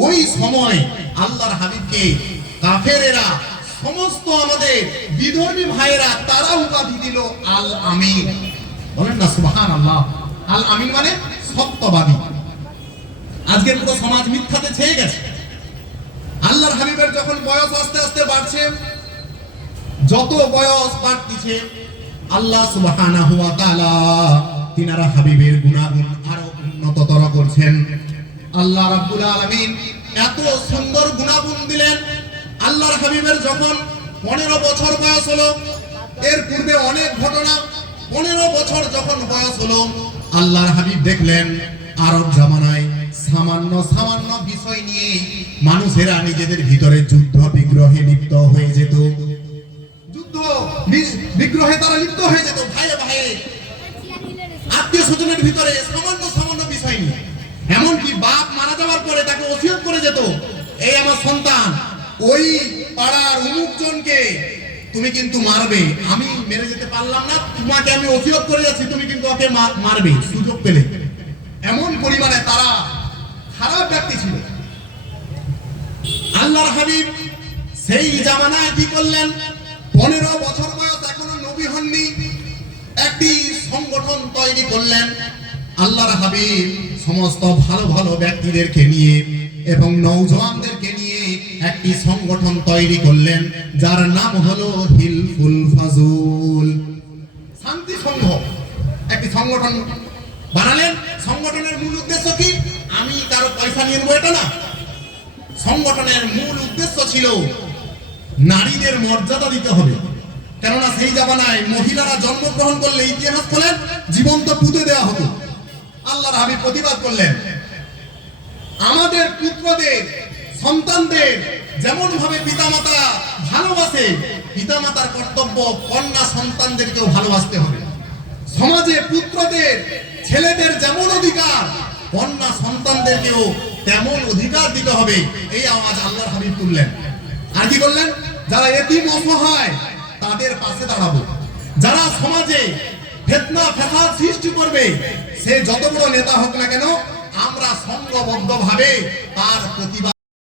ওই সময় আল্লাহর হাবিবকে কাফেরেরা সমস্ত আমাদের বিধর্মী ভাইয়েরা তারা উপাধি দিল আল আমিন বলেন না সুবহান আল্লাহ আল আমিন মানে সত্যবাদী। আজকের পুরো সমাজ মিথ্যাতে ছেয়ে গেছে। আল্লাহর হাবিবের যখন বয়স আস্তে আস্তে বাড়ছে, যত বয়স বাড়তিছে, আল্লাহ সুবহানাহু ওয়া তাআলা তিনারা হাবিবের গুণাগুণ আরও উন্নততর করছেন। আল্লাহ রাব্বুল আলামিন এত সুন্দর গুণাগুণ দিলেন। আল্লাহর হাবিবের যখন পনেরো বছর বয়স হলো, এর পূর্বে অনেক ঘটনা, পনেরো বছর যখন বয়স হলো, আল্লাহর হাবিব দেখলেন, আরব জামানায় সামান্য সামান্য বিষয় নিয়ে মানুষেরা নিজেদের ভিতরে যুদ্ধ বিগ্রহে লিপ্ত হয়ে যেত। যুদ্ধ বিগ্রহে তারা লিপ্ত হয়ে যেত, ভাইয়ে ভাইয়ে। আত্মীয় স্বজনের ভিতরে সামান্য সামান্য বিষয় নিয়ে। এমনকি বাপ মারা যাওয়ার পরে তাকে ওসিয়ত করে যেত। এই আমার সন্তান, ওই পাড়ার অমুক জনকে তুমি কিন্তু মারবে। আমি মেরে যেতে পারলাম না, তোমাকে আমি ওসিয়ত করে যাচ্ছি, তুমি কিন্তু ওকে মারবে, সুযোগ পেলে। এমন পরিমাণে তারা খারাপ ব্যক্তি ছিল। আল্লাহর হাবিব সেই জামানায় কি করলেন? পনেরো বছর বয়স এখনও নবী হননি। একটি সংগঠন তৈরি করলেন আল্লাহর হাবিব, সমস্ত ভালো ভালো ব্যক্তিদেরকে নিয়ে। এবং নৌজওয়ানদেরকে নিয়ে একটি সংগঠন তৈরি করলেন, যার নাম হলো হিলফুল ফাজুল। শান্তি সংঘ। একটি সংগঠন বানালেন। সংগঠনের মূল উদ্দেশ্য কি? আমি কারও পয়সা নিয়ে নেব, এটা না। সংগঠনের মূল উদ্দেশ্য ছিল নারীদের মর্যাদা দিতে হবে। কেননা সেই জামানায় মহিলারা জন্মগ্রহণ করলে ইতিহাস খোলেন, জীবন্ত পুঁতে দেওয়া হতো। আল্লাহর হাবিব প্রতিবাদ করলেন। আমাদের পুত্রদের, সন্তানদের যেমন ভাবে পিতামাতা ভালোবাসে, পিতামাতার কর্তব্য কন্যা সন্তানদেরকেও ভালোবাসতে হবে। সমাজে পুত্রদের, ছেলেদের যেমন অধিকার, কন্যা সন্তানদেরকেও তেমন অধিকার দিতে হবে, এই আওয়াজ আল্লাহর হাবিব তুললেন। আর কি বললেন যারা এতিম অসহায়, তাদের পাশে দাঁড়াবো। যারা সমাজে ফেতনা ফেসাদ সৃষ্টি করবে, সে যত বড় নেতা হোক না কেন আমরা সঙ্গবদ্ধ ভাবে তার প্রতিবাদ